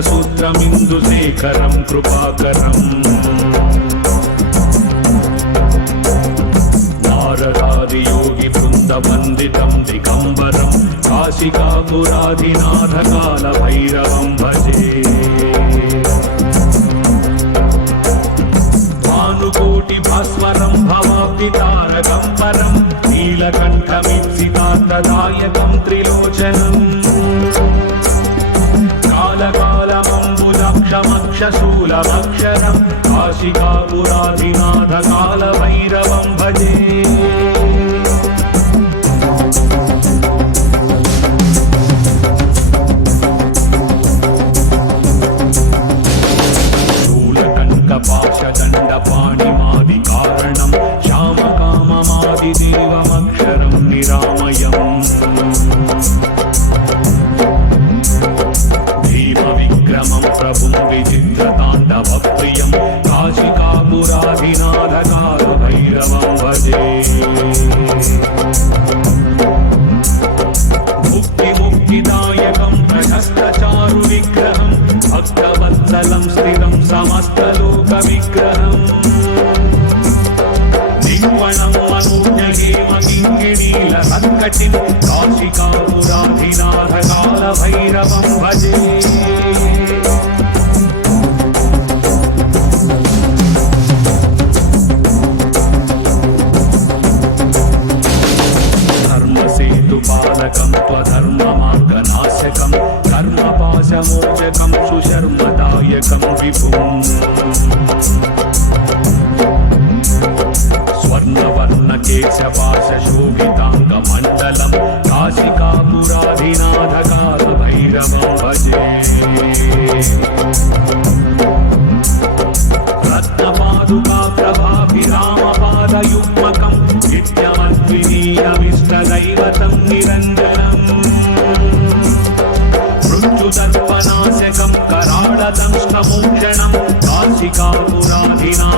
సూత్రమిందుశేఖరం కృపాకరం. నారదాది నారదాదియోగి బృందవందితం దిగంబరం కాశికాపురాధినాథకాల భైరవం భజే. భానుకోటి భాస్వరం భవాపి తారకంబరం నీలకంఠమిప్సితార్థదాయకం త్రిలోచనం. కాలకా काशिकापुराधिनाथकालभैरवं भजे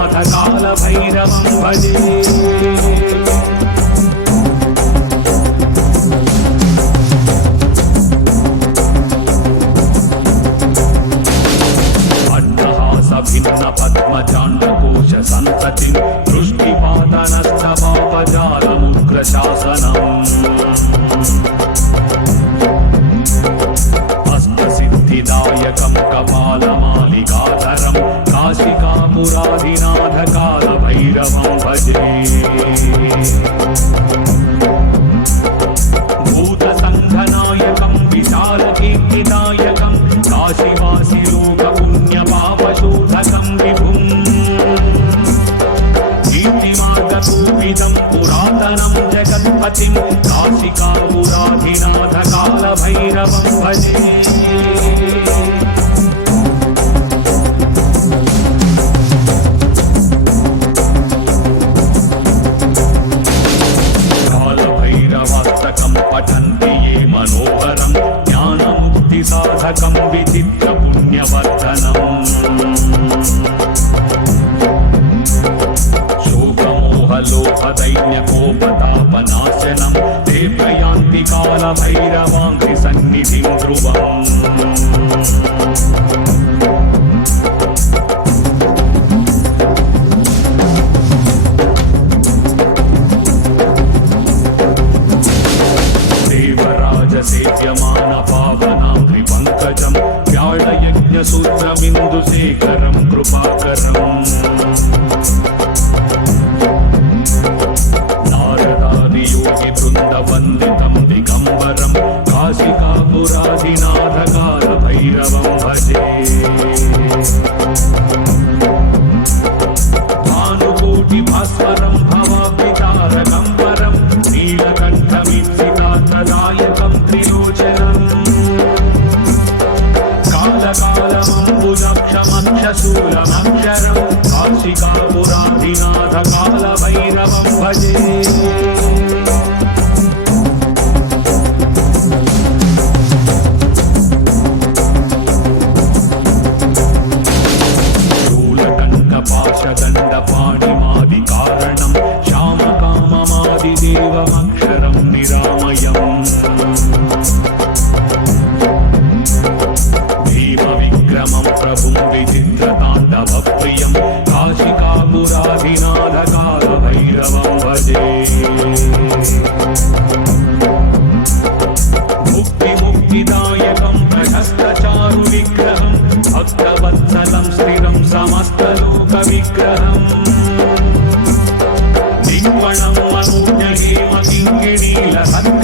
நாதகால பைரவம் பஜே భిన్న పద్మజాండ కోశ సంతతి దృష్టిపాదనష్టపాపజాలముగ్ర శాసనం అష్టసిద్ధిదాయకం కపాలమ काशिकापुराधिनाथकालभैरवं भजे भूतसङ्घनायकं विशालकीर्तिदायकं काशिवासिलोकपुण्यपापशोधकं विभुम् कीर्तिमार्गपूपितं पुरातनं जगत्पतिं काशिकापुराधिनाथकालभैरवं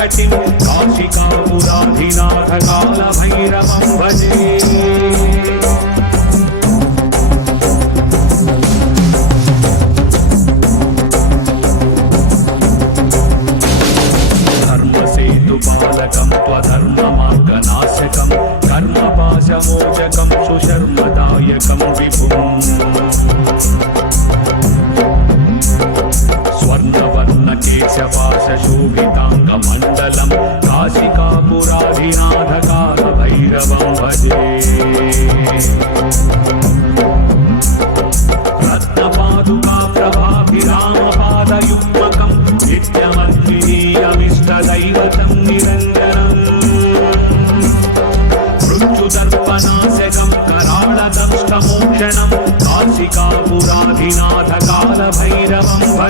కటిం కాశికాపురాధినాథ కాళభై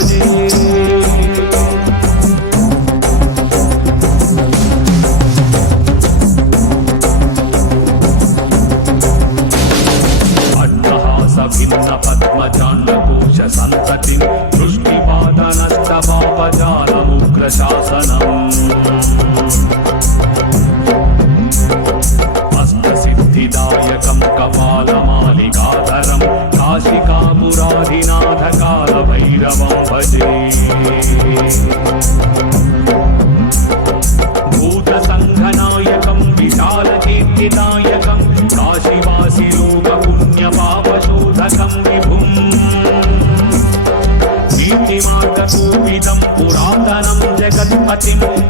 pode భూత సంఘనాయకం విశాల కీర్తినాయకం కాశీవాసి లోక పుణ్య పాప శోధకం విభుం. నీతి మార్గ పురాతనం జగత్పతిం.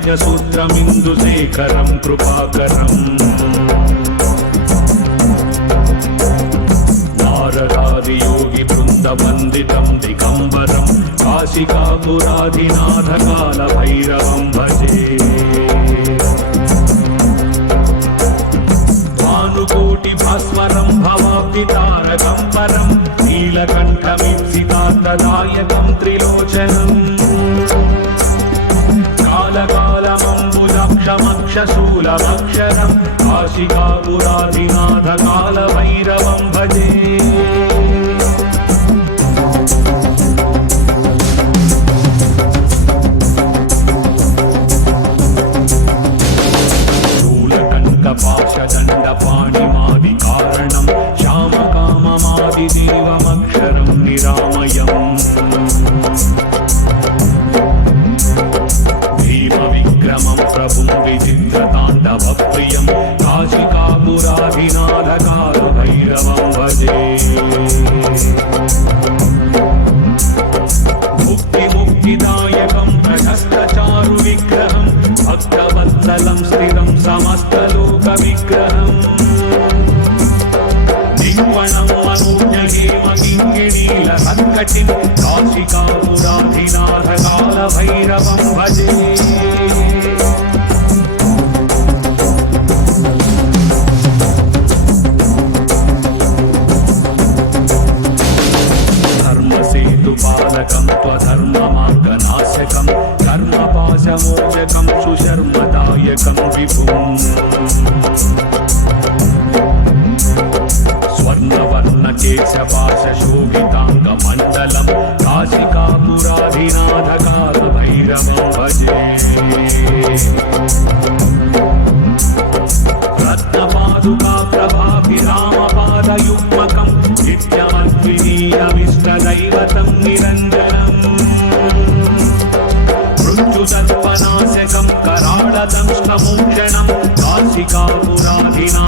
व्याळयज्ञसूत्रमिन्दुशेखरं कृपाकरम् नारदादियोगिवृन्दवन्दितं दिगम्बरं काशिकापुराधिनाथकालभैरवं भजे भानुकोटिभास्वरं भवाब्दितारकं परं नीलकण्ठमीप्सितार्थदायकं त्रिलोचनम् రాక్షసూలమక్షరం కాశికాపురాధినాథ కాల భైరవం భజే విగ్రహం నింవణము అనూన్యగేమ కింగిణీల సంకటి. కాశికాపురాధినాథ కాల భైరవం భజే. పాలకం త్వధర్మ మార్గనాశకం. కర్మపాశమోచకం సుశర్మదాయకం విభుం.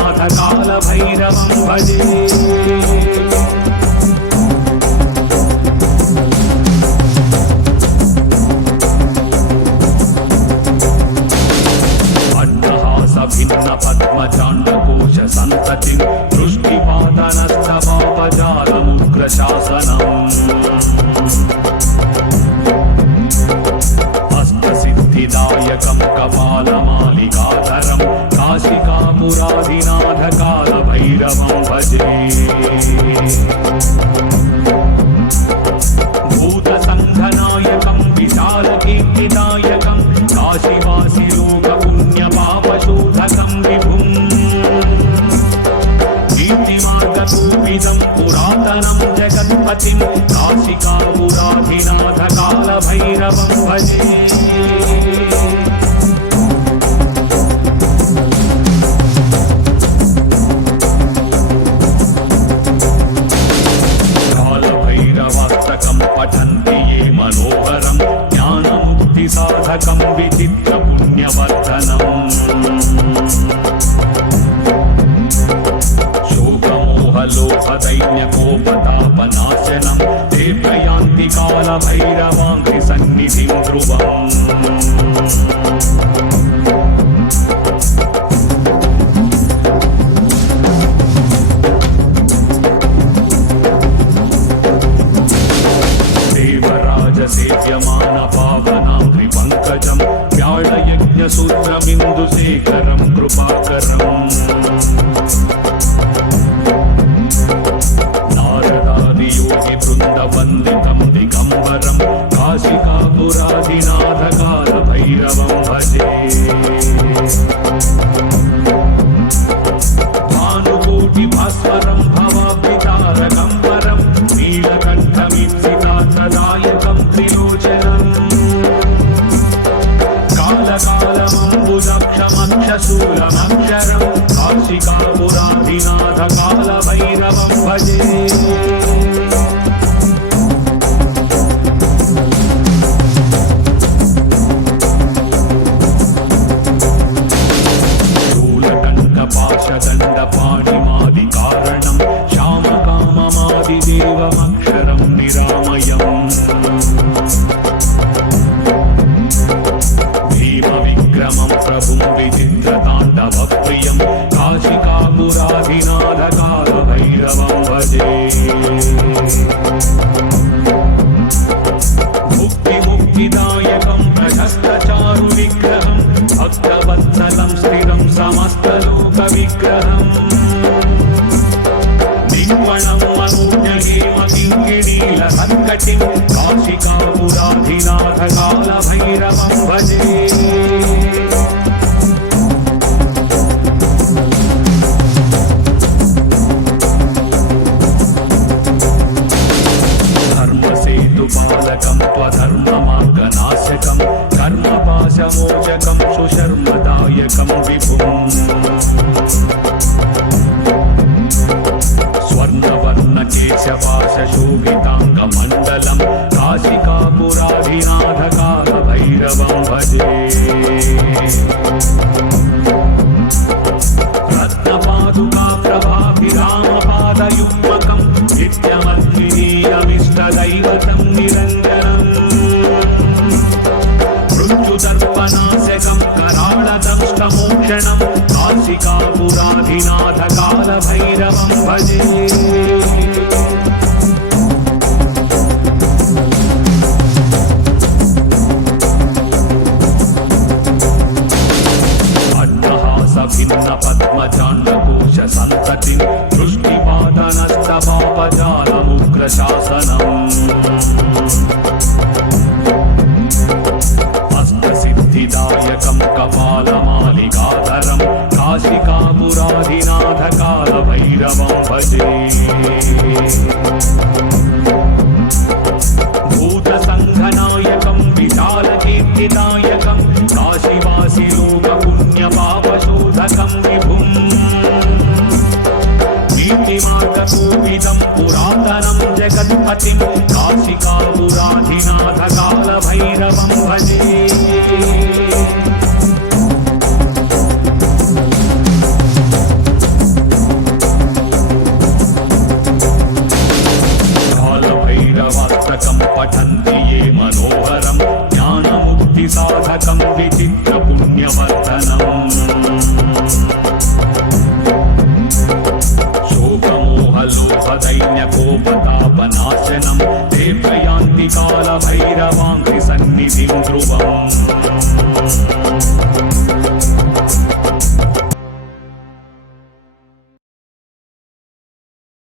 నాథ కాల భైరవం భజే கட்டி காட்சி காவும்